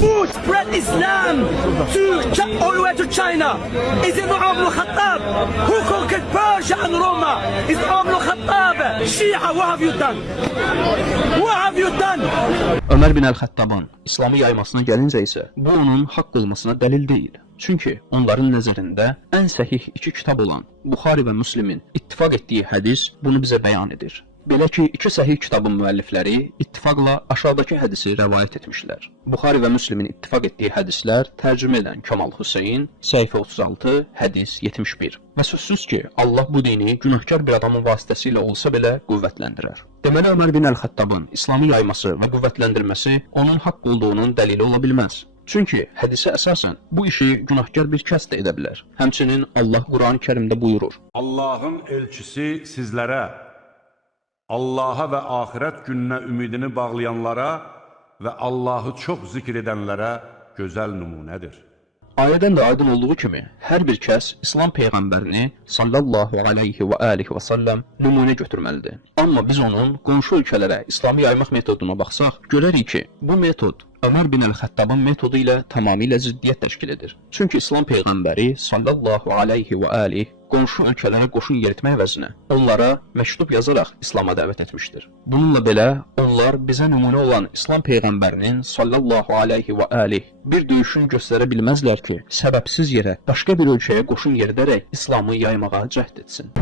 who spread Islam all the way to China? Is it Umar ibn Khattab? Who conquered Persia and Roma? Is Umar ibn Khattab? Shia, what have you done? What have you done? Ömer bin el-Xəttabın İslamı yaymasına gəlincə isə bu onun haqq olmasına dəlil deyil. Çünki onların nəzərində ən səhih iki kitab olan Buxari və Müslimin ittifaq etdiyi hədis bunu bizə bəyan edir. Belə ki, iki səhih kitabın müəllifləri ittifaqla aşağıdakı hədisi rəvayət etmişlər. Buxari və Müslimin ittifaq etdiyi hədislər tərcümə edən Kamal Hüseyn, səhifə 36, hədis 71. Və sözsüz ki, Allah bu dini günahkar bir adamın vasitəsilə olsa belə qüvvətləndirər. Deməli, Ömər bin el-Xəttabın İslamı yayması və qüvvətləndirməsi onun haqq olduğunun dəlili ola bilməz. Çünki hədisə əsasən bu işi günahkar bir kəs də edə bilər. Həmçinin Allah Quran-ı Kərimdə buyurur: Allahın elçisi sizlərə, Allaha və axirət gününə ümidini bağlayanlara və Allahı çox zikr edənlərə gözəl nümunədir. Ayədən də aydın olduğu kimi, hər bir kəs İslam Peyğəmbərini sallallahu aleyhi və alihi və səlləm nümunə götürməlidir. Amma biz onun qonşu ölkələrə İslamı yaymaq metoduna baxsaq, görərik ki, bu metod Ömər bin el-Xəttabın metodu ilə tamamilə ziddiyyət təşkil edir. Çünki İslam Peyğəmbəri sallallahu aleyhi və alihi qonşu ölkələrə qoşun yeritmək əvəzinə onlara məktub yazaraq İslama dəvət etmişdir. Bununla belə, onlar bizə nümunə olan İslam Peyğəmbərinin sallallahu aleyhi və alihi bir döyüşün göstərə bilməzlər ki, səbəbsiz yerə başqa bir ölkəyə qoşun yeridərək İslamı yaymağa cəhd etsin.